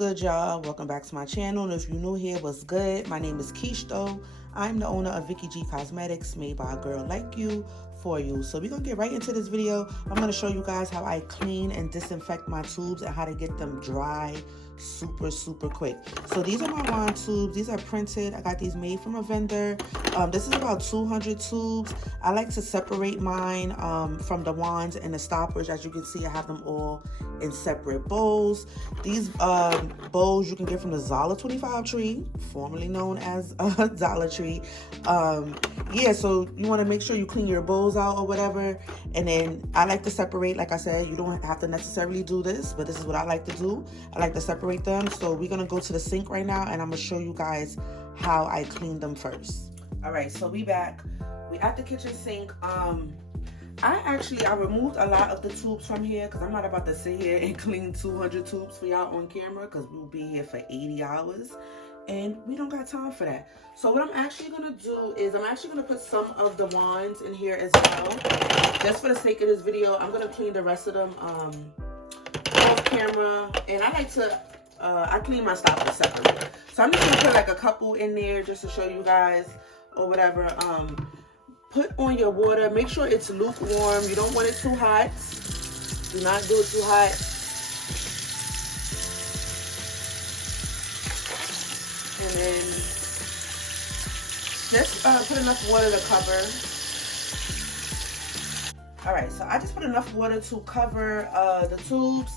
good, y'all? Welcome back to my channel. And if you're new here, what's good? My name is KESH THO. I'm the owner of Vicky G Cosmetics, made by a girl like you, for you. So we're gonna get right into this video. I'm gonna show you guys how I clean and disinfect my tubes and how to get them dry super quick. So these are my wand tubes. These are printed. I got these made from a vendor. This is about 200 tubes. I like to separate mine from the wands and the stoppers. As you can see, I have them all in separate bowls. These bowls you can get from the Dollar 25 tree, formerly known as Dollar Tree. Yeah, so you want to make sure you clean your bowls out or whatever. And then I like to separate. Like I said, you don't have to necessarily do this, but this is what I like to do. I like to separate them. So we're gonna go to the sink right now, and I'm gonna show you guys how I clean them first. All right, so we back. We at the kitchen sink. I removed a lot of the tubes from here because I'm not about to sit here and clean 200 tubes for y'all on camera, because we'll be here for 80 hours and we don't got time for that. So what I'm actually gonna do is I'm actually gonna put some of the wands in here as well. Just for the sake of this video, I'm gonna clean the rest of them off camera. And I like to I clean my stoppers separately. So I'm just gonna put like a couple in there just to show you guys or whatever. Put on your water. Make sure it's lukewarm. You don't want it too hot. Do not do it too hot. And then just put enough water to cover. All right, so I just put enough water to cover the tubes.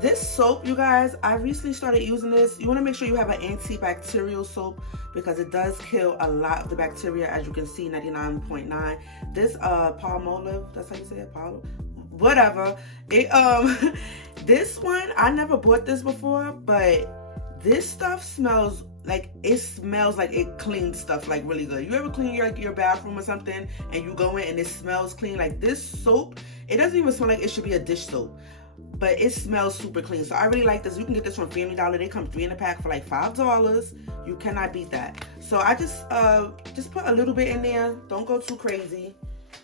This soap, you guys, I recently started using this. You want to make sure you have an antibacterial soap because it does kill a lot of the bacteria, as you can see, 99.9. This palmolive, that's how you say it, whatever. It this one, I never bought this before, but this stuff smells like it cleans stuff like really good. You ever clean your bathroom or something and you go in and it smells clean? Like this soap, it doesn't even smell like it should be a dish soap, but it smells super clean. So I really like this. You can get this from Family Dollar. They come 3 in a pack for like $5. You cannot beat that. So I just put a little bit in there. Don't go too crazy.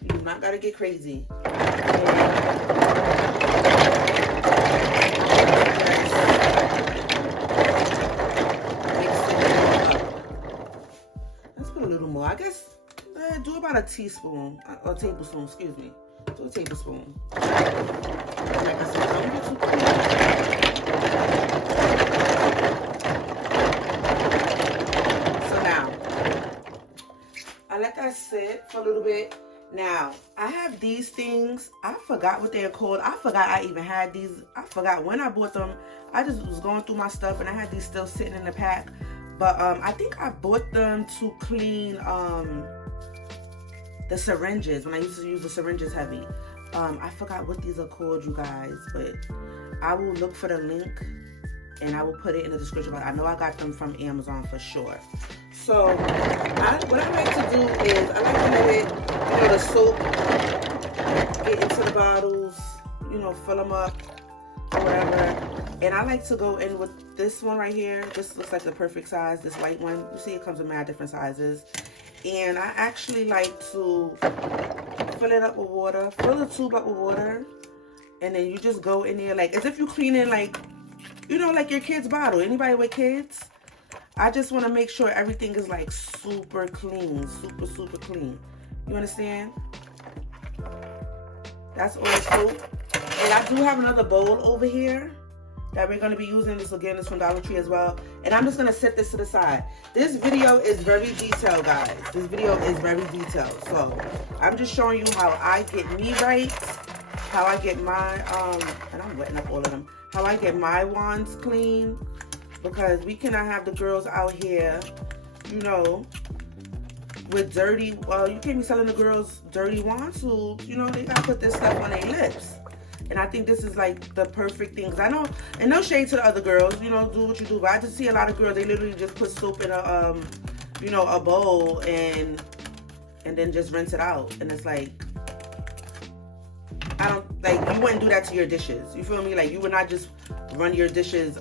You do not gotta get crazy. Let's put a little more. I guess do about a teaspoon or tablespoon. Excuse me. Do a tablespoon. Like I said, don't get too clean. So now, I let that sit for a little bit. Now, I have these things. I forgot what they're called. I forgot I even had these. I forgot when I bought them. I just was going through my stuff and I had these still sitting in the pack. But I think I bought them to clean the syringes, when I used to use the syringes heavy. I forgot what these are called, you guys, but I will look for the link and I will put it in the description box. I know I got them from Amazon for sure. So what I like to do is I like to let it, the soap get into the bottles, fill them up or whatever. And I like to go in with this one right here. This looks like the perfect size, this white one. You see it comes in mad different sizes. And I actually like to fill it up with water, fill the tube up with water, and then you just go in there like as if you're cleaning like your kid's bottle. Anybody with kids? I just want to make sure everything is like super clean, super clean. You understand? That's all the soap. And I do have another bowl over here that we're going to be using. This again is from Dollar Tree as well. And I'm just going to set this to the side. This video is very detailed, guys. This video is very detailed. So I'm just showing you how I get me right, how I get my, and I'm wetting up all of them, how I get my wands clean, because we cannot have the girls out here, with dirty, you can't be selling the girls dirty wand tubes. They got to put this stuff on their lips. And I think this is like the perfect thing. Cause I know, and no shade to the other girls, do what you do. But I just see a lot of girls, they literally just put soap in a, a bowl and then just rinse it out. And it's like, I don't, like, you wouldn't do that to your dishes. You feel me? Like, you would not just run your dishes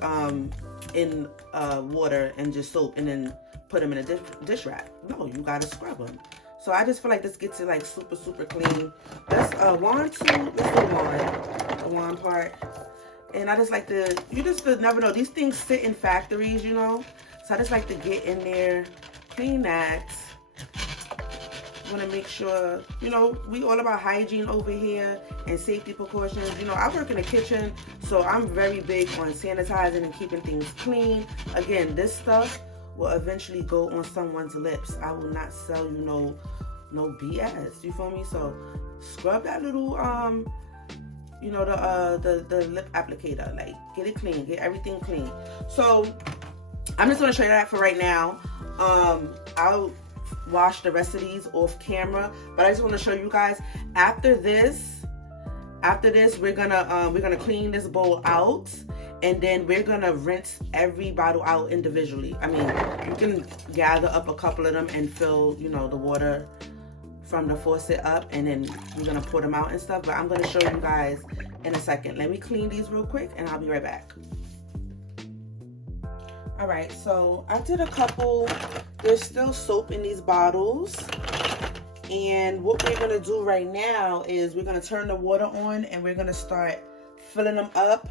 in water and just soap and then put them in a dish rack. No, you gotta scrub them. So I just feel like this gets it like super clean. That's wand tube. Let's do the wand part. And I just like to, you just never know. These things sit in factories, you know. So I just like to get in there, clean that. Want to make sure, you know, we all about hygiene over here and safety precautions. You know, I work in the kitchen, so I'm very big on sanitizing and keeping things clean. Again, this stuff will eventually go on someone's lips. I will not sell you no BS. You feel me? So scrub that little you know, the lip applicator. Like, get it clean, get everything clean. So I'm just gonna show you that for right now. I'll wash the rest of these off camera, but I just want to show you guys after this we're gonna clean this bowl out, and then we're gonna rinse every bottle out individually. I mean, you can gather up a couple of them and fill, you know, the water from the faucet up, and then we're gonna pour them out and stuff, but I'm gonna show you guys in a second. Let me clean these real quick and I'll be right back. All right, so I did a couple. There's still soap in these bottles. And what we're gonna do right now is we're gonna turn the water on and we're gonna start filling them up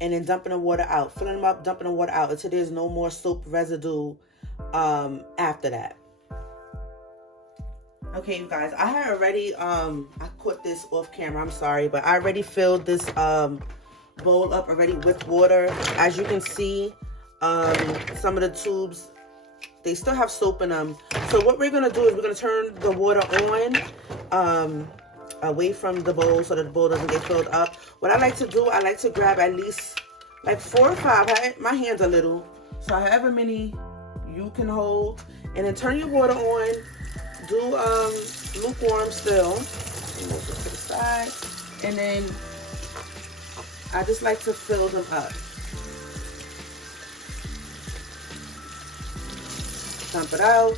and then dumping the water out. Filling them up, dumping the water out until there's no more soap residue after that. Okay, you guys, I had already, I caught this off camera, I'm sorry, but I already filled this bowl up already with water. As you can see, some of the tubes, they still have soap in them. So what we're gonna do is we're gonna turn the water on away from the bowl so that the bowl doesn't get filled up. What I like to do, I like to grab at least like 4 or 5. My hands are little, so however many you can hold, and then turn your water on. Do lukewarm still. Move it to the side, and then I just like to fill them up. Dump it out.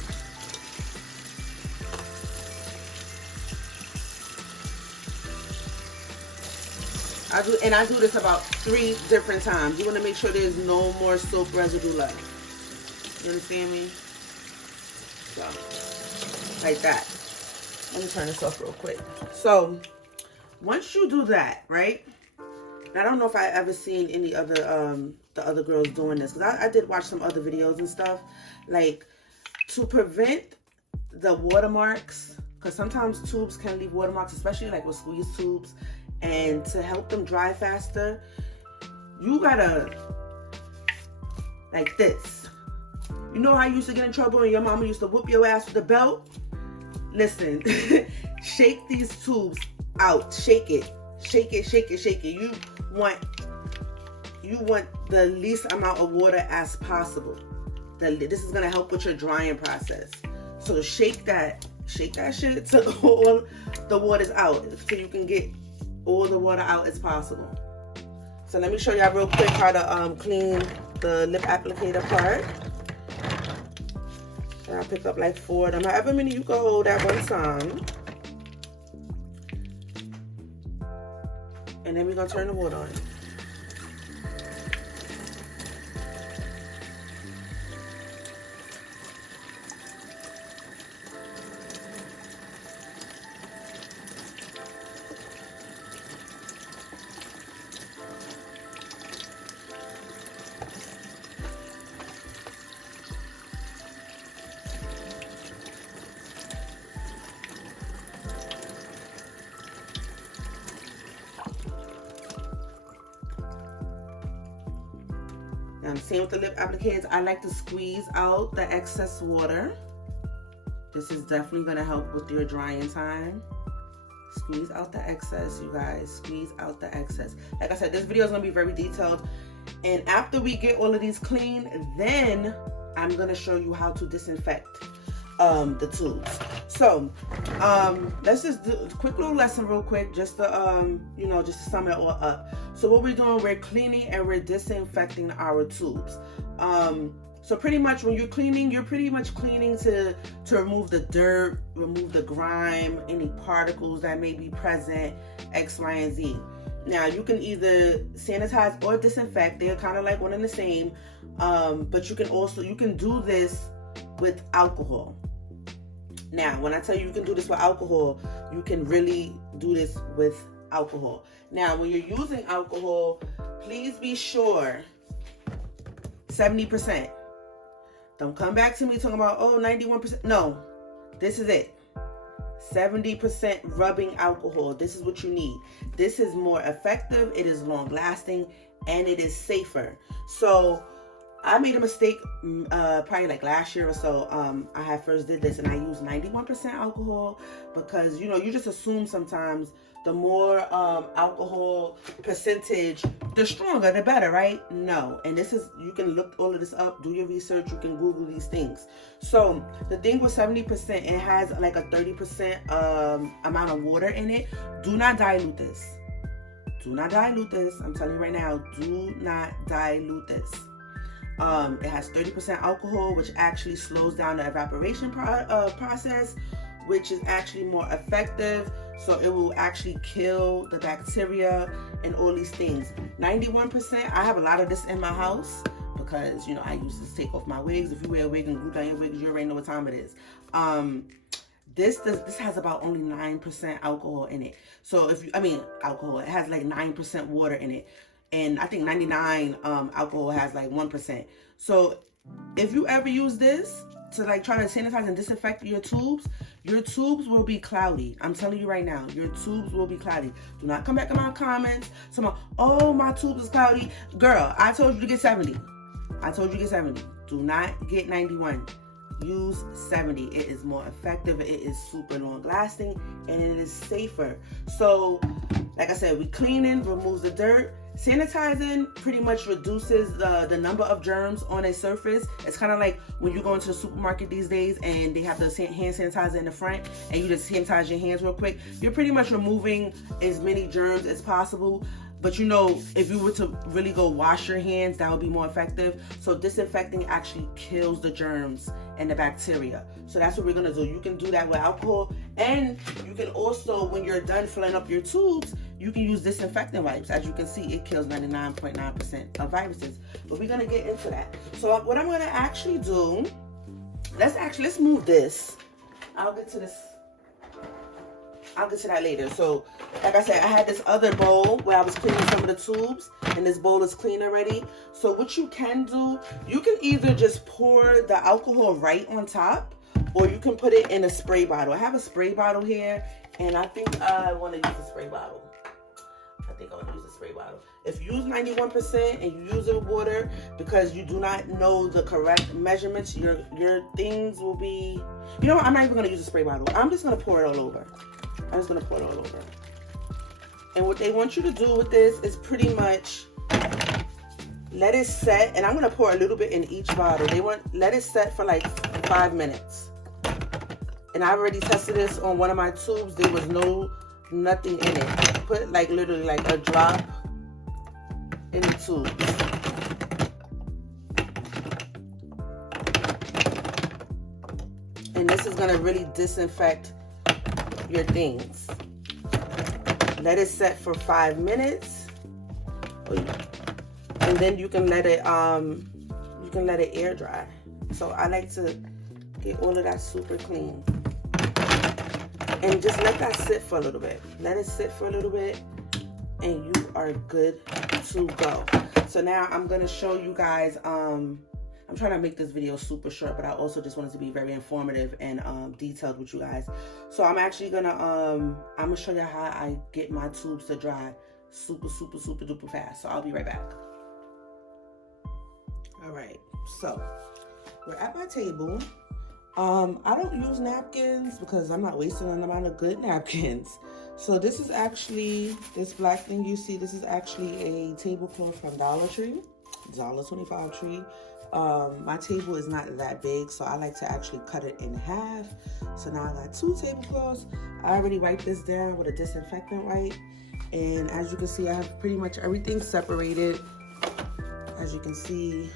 I do this about 3 different times. You want to make sure there's no more soap residue left. You understand me? So, like that. Let me turn this off real quick. So, once you do that, right? I don't know if I ever seen any other the other girls doing this, because I did watch some other videos and stuff. Like, to prevent the watermarks, because sometimes tubes can leave watermarks, especially like with squeeze tubes, and to help them dry faster, you gotta, like this. You know how you used to get in trouble and your mama used to whoop your ass with a belt? Listen, shake these tubes out. Shake it. Shake it, shake it, shake it. You want the least amount of water as possible. This is gonna help with your drying process. So shake that shit till all the water's out, so you can get all the water out as possible. So let me show y'all real quick how to clean the lip applicator part. And I'll pick up like 4 of them, however many you can hold at one time. And then we're gonna turn the water on. Now, same with the lip applicators. I like to squeeze out the excess water. This is definitely going to help with your drying time. Squeeze out the excess, you guys. Squeeze out the excess. Like I said, this video is going to be very detailed. And after we get all of these clean, then I'm going to show you how to disinfect the tubes. So let's just do a quick little lesson real quick, just to you know, just to sum it all up. So what we're doing, we're cleaning and we're disinfecting our tubes. So pretty much when you're cleaning, you're pretty much cleaning to remove the dirt, remove the grime, any particles that may be present, X, Y, and Z. Now you can either sanitize or disinfect. They're kind of like one and the same, but you can do this with alcohol. Now, when I tell you you can do this with alcohol, you can really do this with alcohol. Now, when you're using alcohol, please be sure 70%. Don't come back to me talking about, oh, 91%. No, this is it. 70% rubbing alcohol. This is what you need. This is more effective. It is long lasting and it is safer. So I made a mistake probably like last year or so. I had first did this and I used 91% alcohol because, you know, you just assume sometimes the more alcohol percentage, the stronger, the better, right? No. And this is, you can look all of this up, do your research, you can Google these things. So the thing with 70%, it has like a 30% amount of water in it. Do not dilute this. Do not dilute this. I'm telling you right now, do not dilute this. It has 30% alcohol, which actually slows down the evaporation process, which is actually more effective. So it will actually kill the bacteria and all these things. 91%, I have a lot of this in my house because, you know, I use this to take off my wigs. If you wear a wig and glue down your wigs, you already know what time it is. This has about only 9% alcohol in it. So alcohol, it has like 9% water in it. And I think 99 alcohol has like 1%. So if you ever use this to like try to sanitize and disinfect your tubes will be cloudy. I'm telling you right now, your tubes will be cloudy. Do not come back in my comments. Someone, oh, my tube is cloudy. Girl, I told you to get 70. I told you to get 70. Do not get 91. Use 70. It is more effective. It is super long lasting and it is safer. So like I said, we cleaning, removes the dirt. Sanitizing pretty much reduces the number of germs on a surface. It's kind of like when you go into the supermarket these days and they have the hand sanitizer in the front and you just sanitize your hands real quick. You're pretty much removing as many germs as possible. But you know, if you were to really go wash your hands, that would be more effective. So disinfecting actually kills the germs and the bacteria. So that's what we're gonna do. You can do that with alcohol, and you can also, when you're done filling up your tubes, you can use disinfectant wipes. As you can see, it kills 99.9% of viruses. But we're gonna get into that. So what I'm gonna actually do, let's move this. I'll get to that later. So like I said, I had this other bowl where I was cleaning some of the tubes, and this bowl is clean already. So what you can do, you can either just pour the alcohol right on top, or you can put it in a spray bottle. I have a spray bottle here, and I think I want to use a spray bottle. If you use 91% and you use it with water because you do not know the correct measurements, your things will be, you know what, I'm not even going to use a spray bottle. I'm just going to pour it all over. And what they want you to do with this is pretty much let it set, and I'm going to pour a little bit in each bottle. Let it set for like 5 minutes. And I already tested this on one of my tubes. There was nothing in it. Put like literally like a drop in the tube. And this is going to really disinfect your things. Let it set for 5 minutes, and then you can let it air dry. So I like to get all of that super clean, and just let that sit for a little bit. Let it sit for a little bit, and you are good to go. So now I'm gonna show you guys. I'm trying to make this video super short, but I also just wanted to be very informative and detailed with you guys. So I'm actually gonna show you how I get my tubes to dry super duper fast. So I'll be right back. All right, so we're at my table. I don't use napkins because I'm not wasting an amount of good napkins. So this is actually, this black thing you see, this is actually a tablecloth from Dollar Tree, $1.25 tree. My table is not that big, so I like to actually cut it in half. So now I got 2 tablecloths. I already wiped this down with a disinfectant wipe, and as you can see, I have pretty much everything separated. As you can see,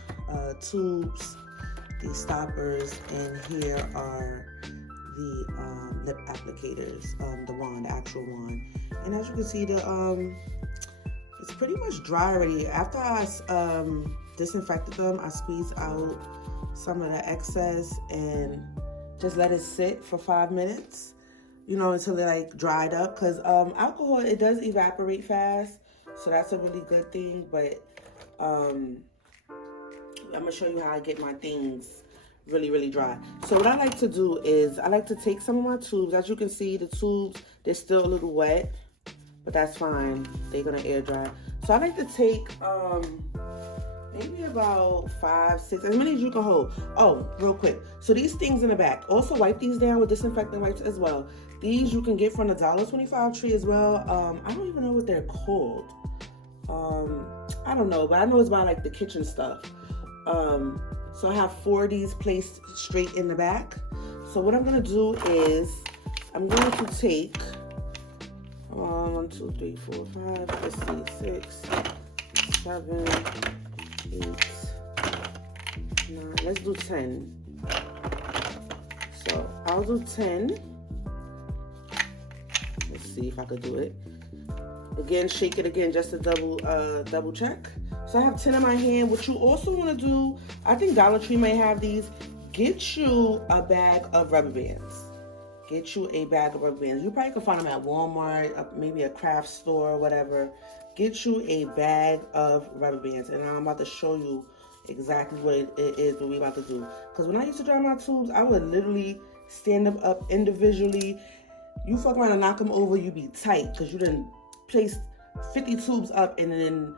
tubes, these stoppers, and here are the lip applicators, the wand, the actual wand. And as you can see, it's pretty much dry already. After I disinfected them, I squeezed out some of the excess and just let it sit for 5 minutes. you know, until it like dried up. Because alcohol, it does evaporate fast. So that's a really good thing. But I'm going to show you how I get my things really, really dry. So what I like to do is I like to take some of my tubes. As you can see, the tubes, they're still a little wet. But that's fine. They're going to air dry. So I like to take maybe about 5, 6, as many as you can hold. Oh, real quick. So these things in the back. Also wipe these down with disinfectant wipes as well. These you can get from the $1.25 tree as well. I don't even know what they're called. I don't know, but I know it's by like the kitchen stuff. So I have 4 of these placed straight in the back. So what I'm going to do is I'm going to take 1, 2, 3, 4, 5, let's see, 6, 7, 8, 9, let's do 10. So I'll do 10. Let's see if I could do it. Again, shake it again just to double check. So I have 10 in my hand. What you also want to do, I think Dollar Tree may have these. Get you a bag of rubber bands. Get you a bag of rubber bands. You probably can find them at Walmart, maybe a craft store, whatever. Get you a bag of rubber bands. And I'm about to show you exactly what it is, what we're about to do. Because when I used to dry my tubes, I would literally stand them up individually. You fuck around and knock them over, you be tight. Because you done placed 50 tubes up and then,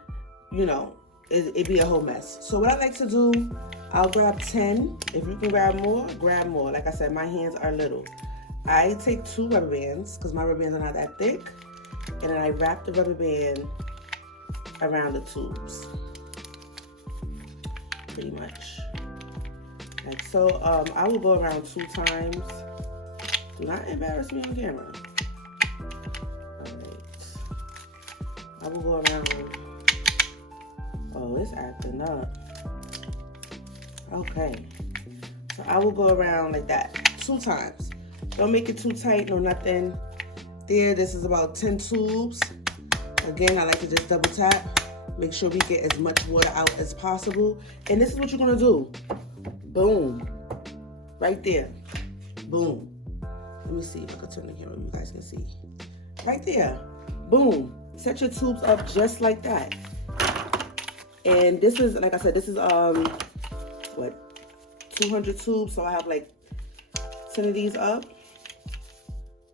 you know, it'd be a whole mess. So what I like to do, I'll grab 10. If you can grab more, grab more. Like I said, my hands are little. I take 2 rubber bands because my rubber bands are not that thick. And then I wrap the rubber band around the tubes. Pretty much. Like so. I will go around 2 times. Do not embarrass me on camera. Alright. I will go around. Oh, it's acting up. Okay. So I will go around like that 2 times. Don't make it too tight, no nothing. There, this is about 10 tubes. Again, I like to just double tap. Make sure we get as much water out as possible. And this is what you're gonna do. Boom. Right there. Boom. Let me see if I can turn the camera so you guys can see. Right there. Boom. Set your tubes up just like that. And this is, like I said, this is, what, 200 tubes. So I have like 10 of these up.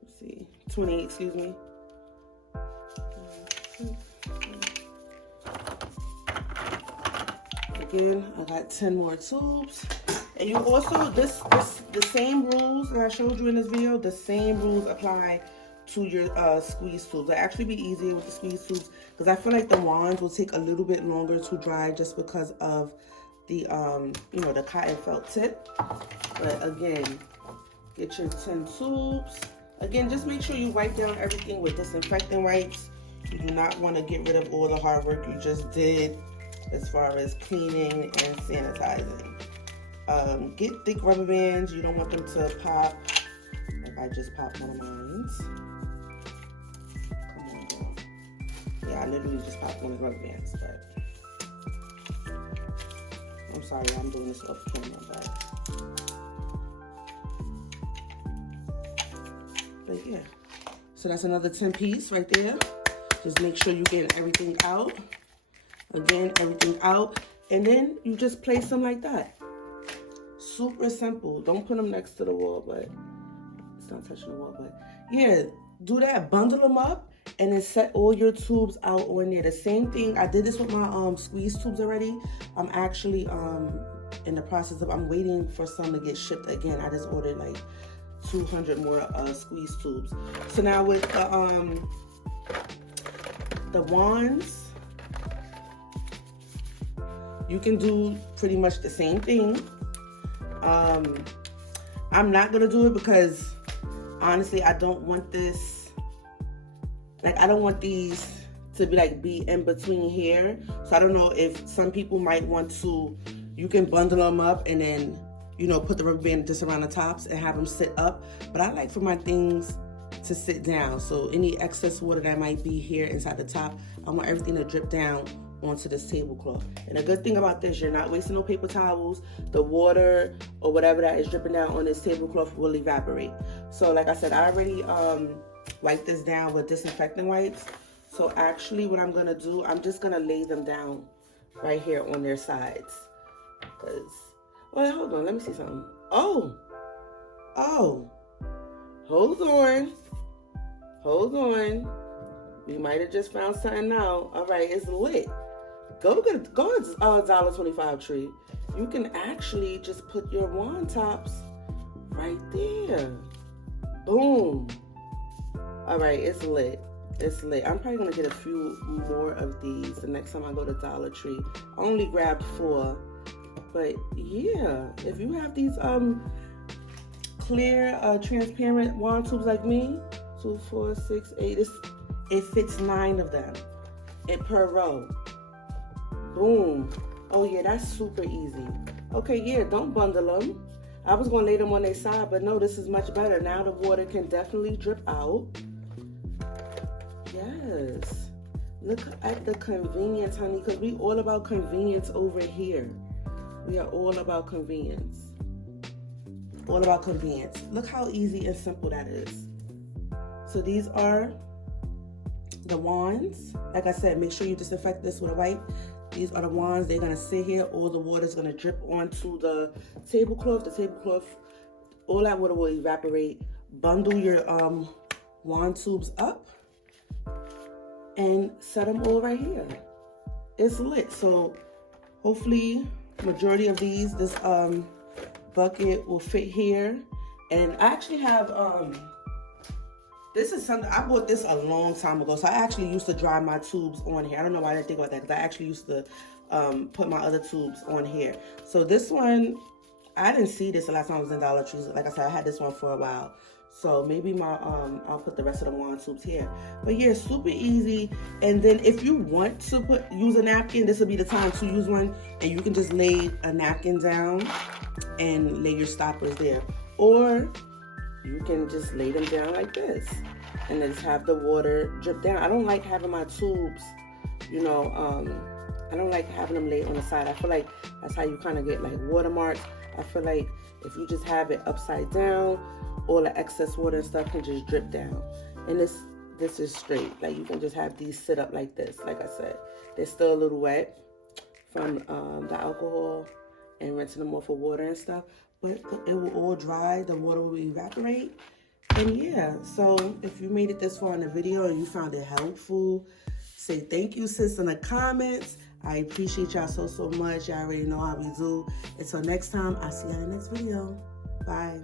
Let's see, 20, excuse me. Again, I got 10 more tubes. And you also, the same rules that I showed you in this video, the same rules apply to your squeeze tubes. It'll actually be easier with the squeeze tubes because I feel like the wands will take a little bit longer to dry just because of the, you know, the cotton felt tip. But again, get your 10 tubes. Again, just make sure you wipe down everything with disinfecting wipes. You do not want to get rid of all the hard work you just did as far as cleaning and sanitizing. Get thick rubber bands. You don't want them to pop. Like I just popped one of mine. Come on, girl. Yeah, I literally just popped one of the rubber bands, but I'm sorry, I'm doing this off camera, but yeah. So that's another 10 piece right there. Just make sure you get everything out. Again, everything out. And then you just place them like that. Super simple. Don't put them next to the wall, but it's not touching the wall, but yeah, do that. Bundle them up and then set all your tubes out on there. The same thing. I did this with my squeeze tubes already. I'm actually in the process of, I'm waiting for some to get shipped again. I just ordered like 200 more squeeze tubes. So now with the wands, you can do pretty much the same thing. I'm not gonna do it because honestly, I don't want this, like I don't want these to be in between here. So I don't know if some people might want to, you can bundle them up and then, you know, put the rubber band just around the tops and have them sit up. But I like for my things to sit down. So any excess water that might be here inside the top, I want everything to drip down onto this tablecloth. And the good thing about this, you're not wasting no paper towels. The water or whatever that is dripping down on this tablecloth will evaporate. So like I said, I already wiped this down with disinfecting wipes. So actually what I'm gonna do, I'm just gonna lay them down right here on their sides. Cause, well, hold on, let me see something. Oh, hold on. We might have just found something out. All right, it's lit. Go $1.25 Tree. You can actually just put your wand tops right there. Boom. All right, it's lit. It's lit. I'm probably gonna get a few more of these the next time I go to Dollar Tree. I only grabbed 4, but yeah, if you have these clear transparent wand tubes like me, 2, 4, 6, 8, it fits 9 of them per row. Boom. Oh yeah, that's super easy. Okay, yeah, don't bundle them. I was gonna lay them on their side, but no, this is much better. Now the water can definitely drip out. Yes. Look at the convenience, honey, because we all about convenience over here. We are all about convenience. All about convenience. Look how easy and simple that is. So these are the wands. Like I said, make sure you disinfect this with a wipe. These are the wands. They're gonna sit here. All the water is gonna drip onto the tablecloth. The tablecloth, all that water will evaporate. Bundle your wand tubes up and set them all right here. It's lit. So hopefully majority of these, this bucket will fit here. And I actually have this is something, I bought this a long time ago. So I actually used to dry my tubes on here. I don't know why I didn't think about that, because I actually used to put my other tubes on here. So this one, I didn't see this the last time I was in Dollar Tree. Like I said, I had this one for a while. So maybe my I'll put the rest of the wand tubes here. But yeah, super easy. And then if you want to use a napkin, this will be the time to use one. And you can just lay a napkin down and lay your stoppers there. Or you can just lay them down like this and then just have the water drip down. I don't like having my tubes, you know, I don't like having them laid on the side. I feel like that's how you kind of get like watermarks. I feel like if you just have it upside down, all the excess water and stuff can just drip down. And this is straight. Like you can just have these sit up like this. Like I said, they're still a little wet from the alcohol and rinsing them off with water and stuff. But it will all dry, the water will evaporate. And yeah, so if you made it this far in the video and you found it helpful, say thank you, sis, in the comments. I appreciate y'all so much. Y'all already know how we do. Until next time, I'll see y'all in the next video. Bye.